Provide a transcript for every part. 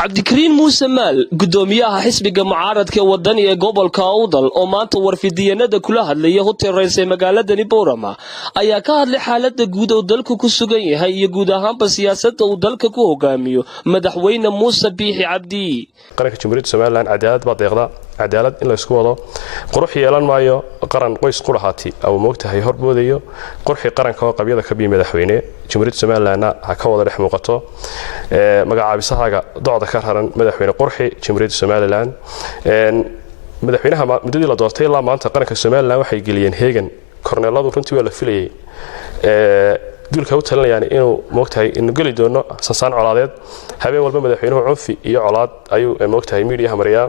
cabdikariin muuse maal gudoomiyaha xisbiga mucaaradka wadaniga gobolka Awdal oo maanta warfidiyanada kula hadlaya hotel raysay magaaladani Boorama ayaa ka hadlay xaaladda guud oo dalku ku sugan yahay iyo guud ahaanba siyaasadda uu dalka ku hogaamiyo madaxweyne Muuse Biixi Cabdi qaranka Jamhuuriyadda Soomaaliland cadaalad baa deeqda cadaalad in la isku wado qurux yeelan maayo qaran qoys qurahaati aw moogtahay horboodayo qurxi qaranka oo qabyada ka biyo madaxweyne Jamhuuriyadda Soomaaliland ha ka wada dhex muuqato magacaabisahaga docda ka raran madaxweyne qurxi Jamhuuriyadda Soomaaliland madaxweynaha muddadii la doortay ilaa maanta qaranka Soomaaliland waxay geliyeen heegan korneeladu runtii waa la filayay dulka u talinayaan inuu moogtahay in gali doono sansaan colaadeed habeen walba madaxweynuhu cunfi iyo colaad ayuu moogtahay media mariyaa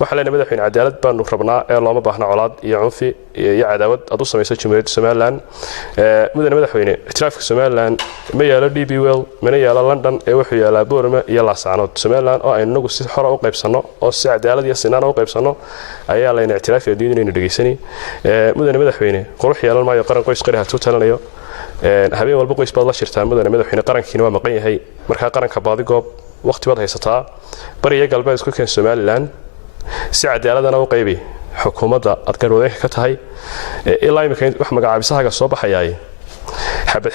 waxa la madaxweyne cadaalad baanu rabnaa ee looma baahna colaad iyo cunfi iyo cadaawad adu sameeyay Jamhuuriyadda Soomaaliland madaxweyne itraafka Soomaaliland ma yaalo DB Well mana yaalo London ee wuxuu yaalaa Boorama iyo Laascaanood Soomaaliland oo ay nagu si xor ah u qaybsano oo si cadaalad iyo sinaan u qaybsano ayaa la itraafka diidinayna dhageysani madaxweyne qurux yeelan maayo qaran qoys qaraha tu talanayo habeen walba qoys baad la shirtaa madaxweyne qarankiina waa maqan yahay marka qaranka baadi goob waqti baad haysataa bariga galbeed isku keen Soomaaliland si cadaaladana u qaybi xukuumadda aad garwadeenka ka tahay ilaa imika wax magacaabisahaga soo baxayay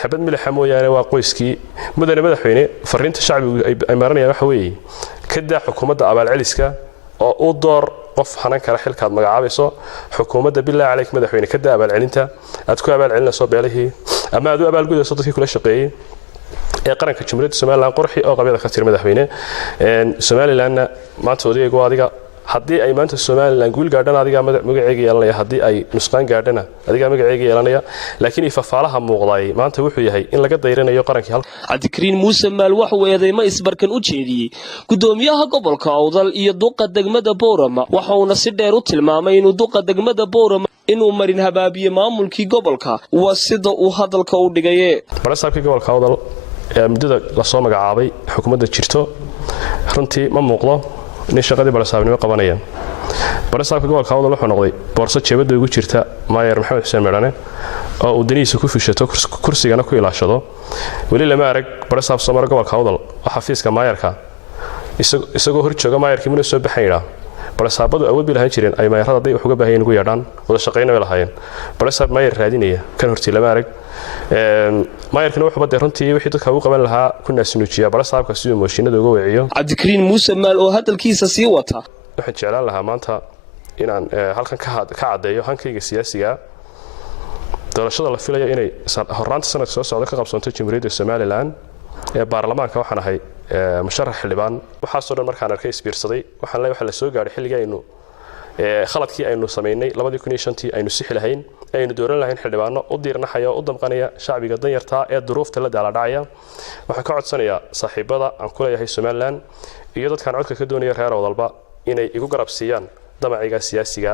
xabad milix mooyaane waa qoyskii madaxweyne fariinta shacbigu ay maranayaan waxa weeye ka daa xukuumadda abaal celiska oo u door qof hanan kara xilkaad magacaabayso xukuumadda billaah calayk madaxweyne ka daa abaal celinta aad ku abaal celinayso beelihii ama aad u abaal gudayso dadkii kula shaqeeyay ee qaranka Jamhuuriyadda Soomaaliland qurxi oo qabyada ka tir madaxweyne Soomaaliland maanta odaygu adiga haddii ay maanta Soomaaliland guul gaadhan adiga magaceega yeelanaya haddii ay nusqaan gaadhana adiga magaceega yeelanaya laakiin ifafaalaha muuqday maanta wuxuu yahay in laga dayranayo qarankii cabdikariin muuse maal waxa uu eedeymo isbarkan u jeediyay gudoomiyaha gobolka Awdal iyo duqa degmada Boorama waxa uu si dheer u tilmaamay inuu duqa degmada Boorama inuu marin habaabiye maamulkii gobolka waa sida uu hadalka u dhigay barasaabkii gobolka Awdal muddada la soo magacaabay xukuumadda jirto runtii ma muuqdo in shaqadii barasaabnimo qabanayaan barasaabka gobolka Awdal wuxuu noqday boorso jeebada ugu jirta Maayer Maxamed Xuseen Meedhane oo uu daniisa ku fishato kursigana ku ilaashado wali lama arag barasaab Soomaaliya gobolka Awdal oo xafiiska Maayerka isagoo hor jooga Maayerkii muna soo baxayna barasaabadu awood bi lahayn jireen ay Maayerada day wax uga baahayeen ugu yeedhaan wada shaqeynay lahaayeen barasaab Maayer raadinaya kan hortii lama arag Maayerkana wuxuu baday runtii wixii dadka uu qaban lahaa ku naasnuujiya barasaabka si uu mooshinada uga wiciyo cabdikariin muuse maal oo hadalkiisa sii wata waxaan jeclaan lahaa maanta inaan halkan ka cadeeyo hankayga siyaasiga doorashada la filayo inay horraanta sanadka soo socda ka qabsanto Jamhuuriyadda Soomaaliland ee baarlamaanka waxaan ahay musharax xildhibaan waxa soo dhan markaan arkay isbiirsaday waxaan leeyahay waxa la soo gaaray xilliga aynu khaladkii aynu sameeynay 2005 aynu sixi lahayn aynu dooran lahayn xildhibaano u diirnaxaya u damqanaya shacbiga danyarta ee duruufta la daaladhacaya waxaan ka codsanayaa saaxiibada aan ku leeyahay Soomaaliland iyo dadkan codka ka doonaya reer Awdalba inay igu garab siiyaan damaciga siyaasiga